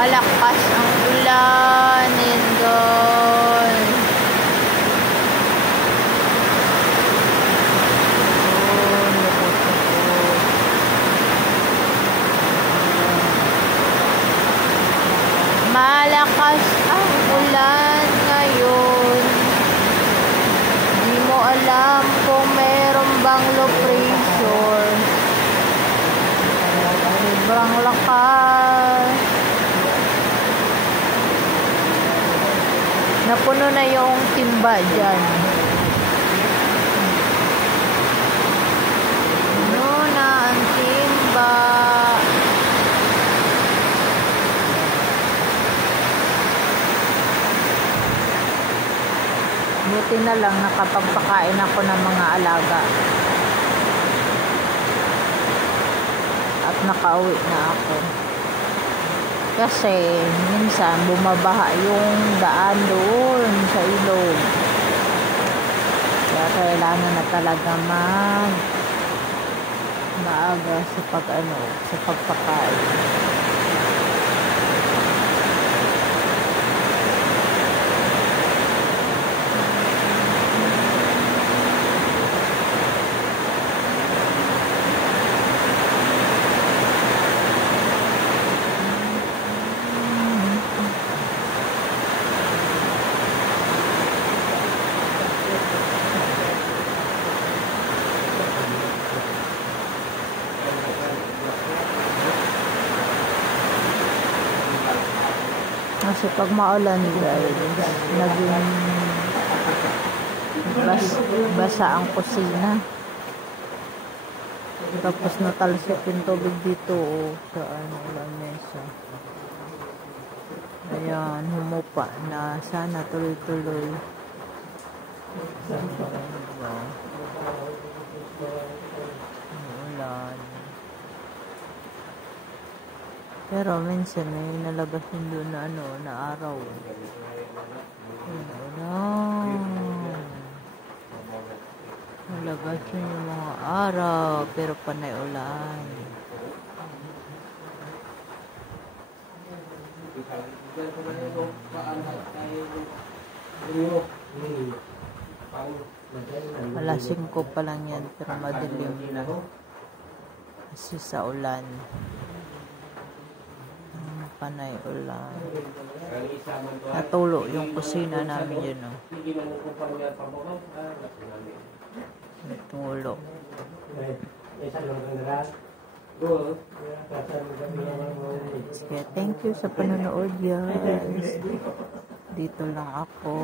Malakas ang ulan, Indol. Malakas ang ulan ngayon. Di mo alam kung meron bang low pressure. Sobrang lakas. Napuno na yung timba dyan. Puno na ang timba. Buti na lang nakapagpakain ako ng mga alaga. At nakauwi na ako. Kasi minsan bumabaha yung daan doon sa ilog. Kaya kailangan na talaga maaga sa pagpakain. Kasi pag maulan guys, naging basa ang kusina. Tapos natalsik yung tubig dito sa lamesa. Ayan, humupa na. Sana tuloy-tuloy. Ulan. Pero minsan may nalabas din doon na na araw. Nalabas yun yung mga araw, pero panay ulan. Alas 5 pa lang yan, pero madilim na. Kasi sa ulan. Panay ulan. Natulo yung kusina namin yun. Natulo. Kaya thank you sa panonood guys. Dito lang ako.